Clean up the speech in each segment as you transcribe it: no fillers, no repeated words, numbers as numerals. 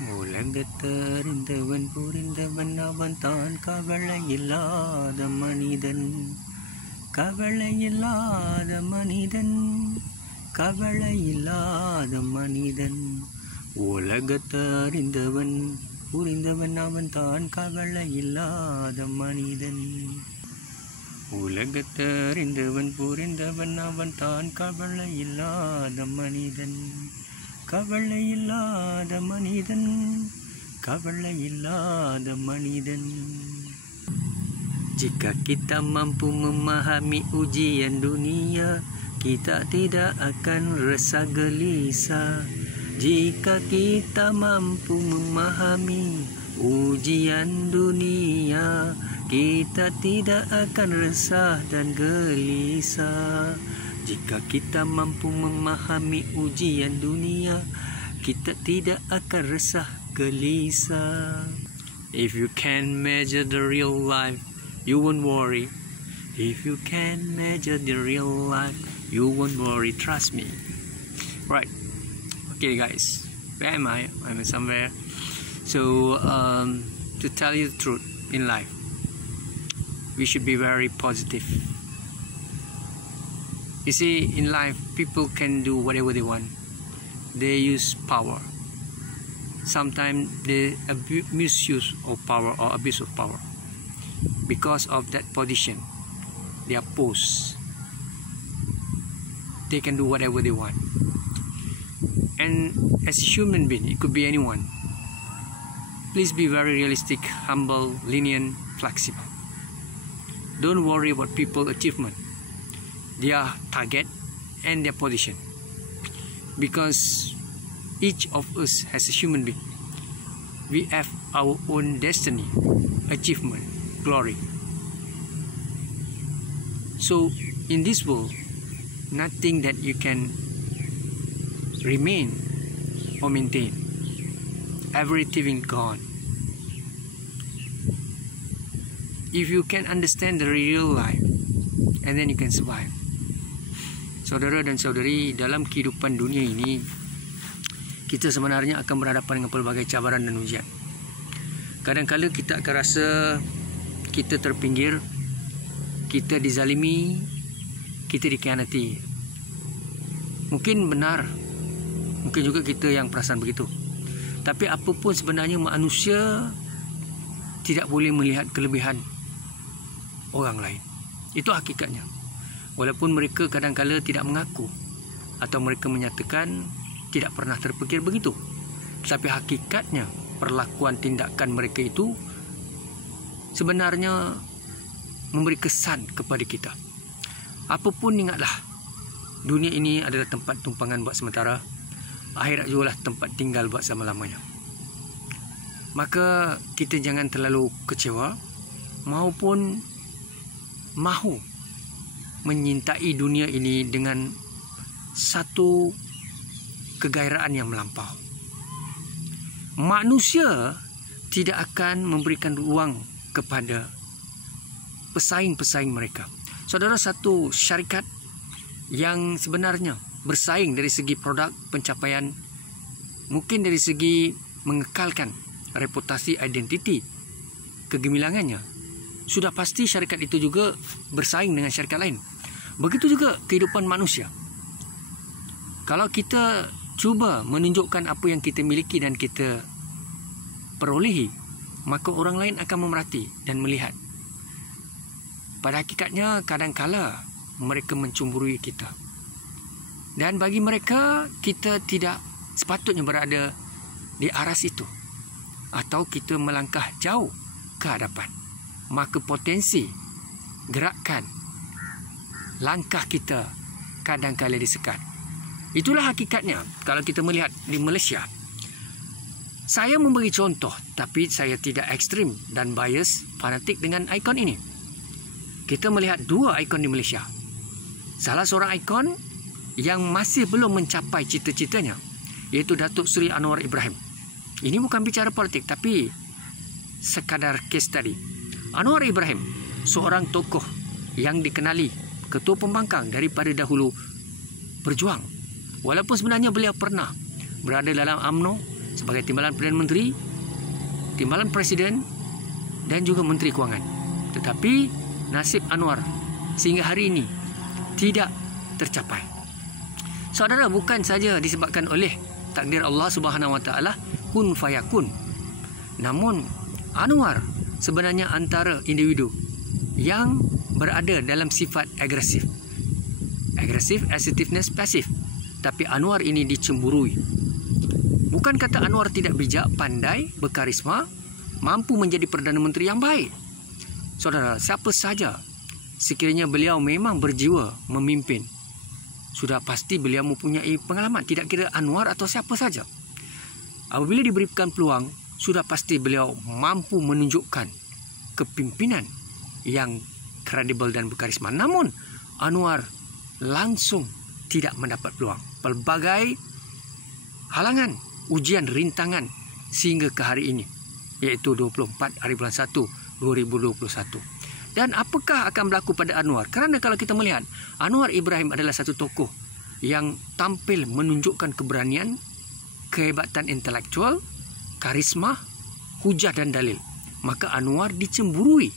உலகத்தறிந்தவன் புரிந்தவன் அவன் தான் கவலையில்லாத மனிதன், கவலையில்லாத மனிதன், கவலையில்லாத மனிதன். உலகத்தறிந்தவன் புரிந்தவன் அவன் தான் கவலையில்லாத மனிதன். உலகத்தறிந்தவன் புரிந்தவன் அவன் தான் கவலையில்லாத மனிதன், கவலையில்லாத மனிதன், kawalailah manidan. Jika kita mampu memahami ujian dunia, kita tidak akan rasa gelisah. Jika kita mampu memahami ujian dunia, kita tidak akan resah dan gelisah. Jika kita mampu memahami ujian dunia, kita tidak akan resah gelisah. If you can measure the real life, you won't worry. If you can measure the real life, you won't worry. Trust me. Right. Okay, guys. Where am I? I'm somewhere. So, to tell you the truth in life, we should be very positive. You see, in life, people can do whatever they want. They use power. Sometimes they misuse of power or abuse of power. Because of that position, their post, they can do whatever they want. And as a human being, it could be anyone. Please be very realistic, humble, lenient, flexible. Don't worry about people's achievement, their target, and their position. Because each of us as a human being, we have our own destiny, achievement, glory. So in this world, nothing that you can remain or maintain. Everything gone. If you can understand the real life, and then you can survive. Saudara dan saudari, dalam kehidupan dunia ini, kita sebenarnya akan berhadapan dengan pelbagai cabaran dan ujian. Kadang-kadang kita akan rasa kita terpinggir, kita dizalimi, kita dikhianati. Mungkin benar, mungkin juga kita yang perasan begitu. Tapi apapun sebenarnya, manusia tidak boleh melihat kelebihan orang lain. Itu hakikatnya. Walaupun mereka kadang-kala tidak mengaku atau mereka menyatakan tidak pernah terfikir begitu. Tapi hakikatnya perlakuan tindakan mereka itu sebenarnya memberi kesan kepada kita. Apapun, ingatlah, dunia ini adalah tempat tumpangan buat sementara. Akhirat juga lah tempat tinggal buat selama-lamanya. Maka kita jangan terlalu kecewa maupun mahu menyintai dunia ini dengan satu kegairaan yang melampau. Manusia tidak akan memberikan ruang kepada pesaing-pesaing mereka. Saudara, satu syarikat yang sebenarnya bersaing dari segi produk, pencapaian, mungkin dari segi mengekalkan reputasi, identiti, kegemilangannya, sudah pasti syarikat itu juga bersaing dengan syarikat lain. Begitu juga kehidupan manusia. Kalau kita cuba menunjukkan apa yang kita miliki dan kita perolehi, maka orang lain akan memerhati dan melihat. Pada hakikatnya, kadang-kala mereka mencemburui kita. Dan bagi mereka, kita tidak sepatutnya berada di aras itu. Atau kita melangkah jauh ke hadapan. Maka potensi, gerakan, langkah kita kadang-kala disekat. Itulah hakikatnya kalau kita melihat di Malaysia. Saya memberi contoh, tapi saya tidak ekstrim dan bias fanatik dengan ikon ini. Kita melihat dua ikon di Malaysia. Salah seorang ikon yang masih belum mencapai cita-citanya, iaitu Datuk Seri Anwar Ibrahim. Ini bukan bicara politik, tapi sekadar kes tadi. Anwar Ibrahim, seorang tokoh yang dikenali, ketua pembangkang daripada dahulu berjuang. Walaupun sebenarnya beliau pernah berada dalam UMNO sebagai timbalan Perdana Menteri, timbalan Presiden dan juga Menteri Kewangan. Tetapi nasib Anwar sehingga hari ini tidak tercapai. Saudara, bukan saja disebabkan oleh takdir Allah Subhanahu Wa Taala kun fayakun, namun Anwar sebenarnya antara individu yang berada dalam sifat agresif, assertiveness, pasif. Tapi Anwar ini dicemburui. Bukan kata Anwar tidak bijak, pandai, berkarisma, mampu menjadi Perdana Menteri yang baik. Saudara, siapa saja sekiranya beliau memang berjiwa memimpin, sudah pasti beliau mempunyai pengalaman. Tidak kira Anwar atau siapa saja, apabila diberikan peluang, sudah pasti beliau mampu menunjukkan kepimpinan yang kredibel dan berkarisma. Namun Anwar langsung tidak mendapat peluang. Pelbagai halangan, ujian, rintangan sehingga ke hari ini, iaitu 24 hari bulan 1 2021. Dan apakah akan berlaku pada Anwar? Kerana kalau kita melihat, Anwar Ibrahim adalah satu tokoh yang tampil menunjukkan keberanian, kehebatan intelektual, karisma, hujah dan dalil. Maka Anwar dicemburui.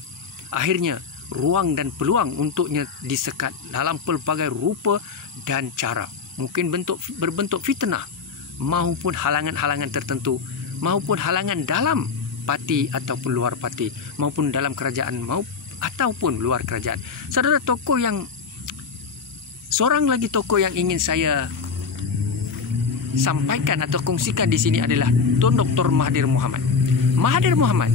Akhirnya ruang dan peluang untuknya disekat dalam pelbagai rupa dan cara. Mungkin berbentuk fitnah, maupun halangan-halangan tertentu, maupun halangan dalam parti ataupun luar parti, maupun dalam kerajaan ataupun luar kerajaan. Saudara, seorang lagi tokoh yang ingin saya sampaikan atau kongsikan di sini adalah Tun Dr. Mahathir Mohamad. Mahathir Mohamad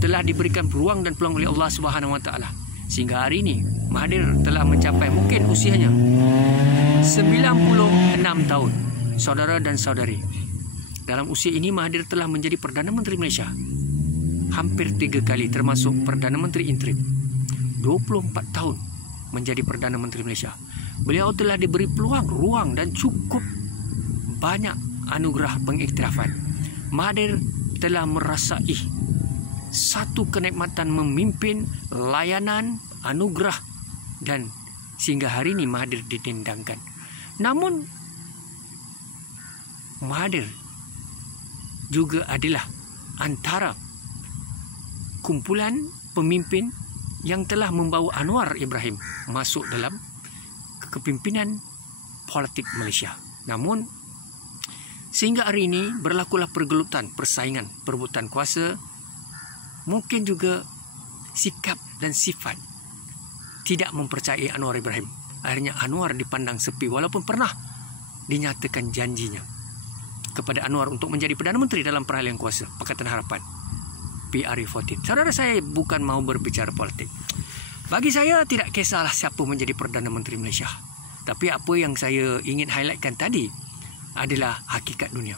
telah diberikan peluang dan peluang oleh Allah Subhanahu Wa Taala sehingga hari ini Mahathir telah mencapai mungkin usianya 96 tahun. Saudara dan saudari, dalam usia ini Mahathir telah menjadi Perdana Menteri Malaysia hampir 3 kali, termasuk Perdana Menteri interim. 24 tahun menjadi Perdana Menteri Malaysia. Beliau telah diberi peluang, ruang dan cukup banyak anugerah pengiktirafan. Mahathir telah merasai satu kenikmatan memimpin, layanan, anugerah, dan sehingga hari ini Mahathir didendangkan. Namun Mahathir juga adalah antara kumpulan pemimpin yang telah membawa Anwar Ibrahim masuk dalam kepimpinan politik Malaysia. Namun sehingga hari ini berlakulah pergelutan, persaingan, perebutan kuasa, mungkin juga sikap dan sifat tidak mempercayai Anwar Ibrahim. Akhirnya Anwar dipandang sepi walaupun pernah dinyatakan janjinya kepada Anwar untuk menjadi Perdana Menteri dalam peralihan kuasa Pakatan Harapan PRU14. Saudara, saya bukan mau berbicara politik. Bagi saya tidak kisahlah siapa menjadi Perdana Menteri Malaysia. Tapi apa yang saya ingin highlightkan tadi adalah hakikat dunia.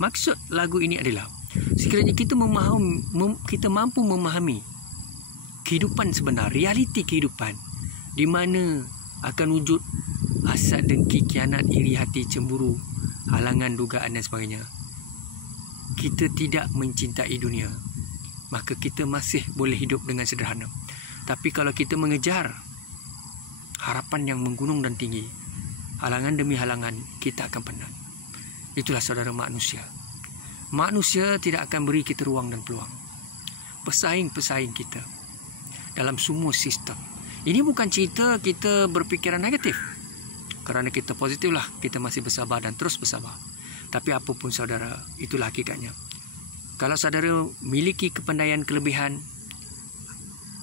Maksud lagu ini adalah sekiranya kita mampu memahami kehidupan sebenar, realiti kehidupan, di mana akan wujud hasad, dengki, khianat, iri hati, cemburu, halangan, dugaan dan sebagainya. Kita tidak mencintai dunia, maka kita masih boleh hidup dengan sederhana. Tapi kalau kita mengejar harapan yang menggunung dan tinggi, halangan demi halangan, kita akan penat. Itulah saudara manusia. Manusia tidak akan beri kita ruang dan peluang. Pesaing-pesaing kita dalam semua sistem. Ini bukan cerita kita berfikiran negatif. Kerana kita positiflah, kita masih bersabar dan terus bersabar. Tapi apapun saudara, itulah hakikatnya. Kalau saudara miliki kepandaian, kelebihan,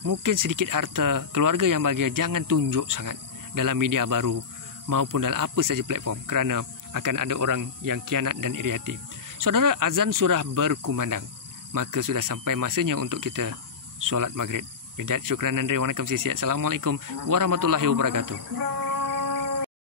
mungkin sedikit harta, keluarga yang bahagia, jangan tunjuk sangat dalam media baru maupun dalam apa saja platform, kerana akan ada orang yang khianat dan iri hati. Saudara, azan surah berkumandang, maka sudah sampai masanya untuk kita solat maghrib. Bidat, syukran dan terima kasih. Assalamualaikum warahmatullahi wabarakatuh.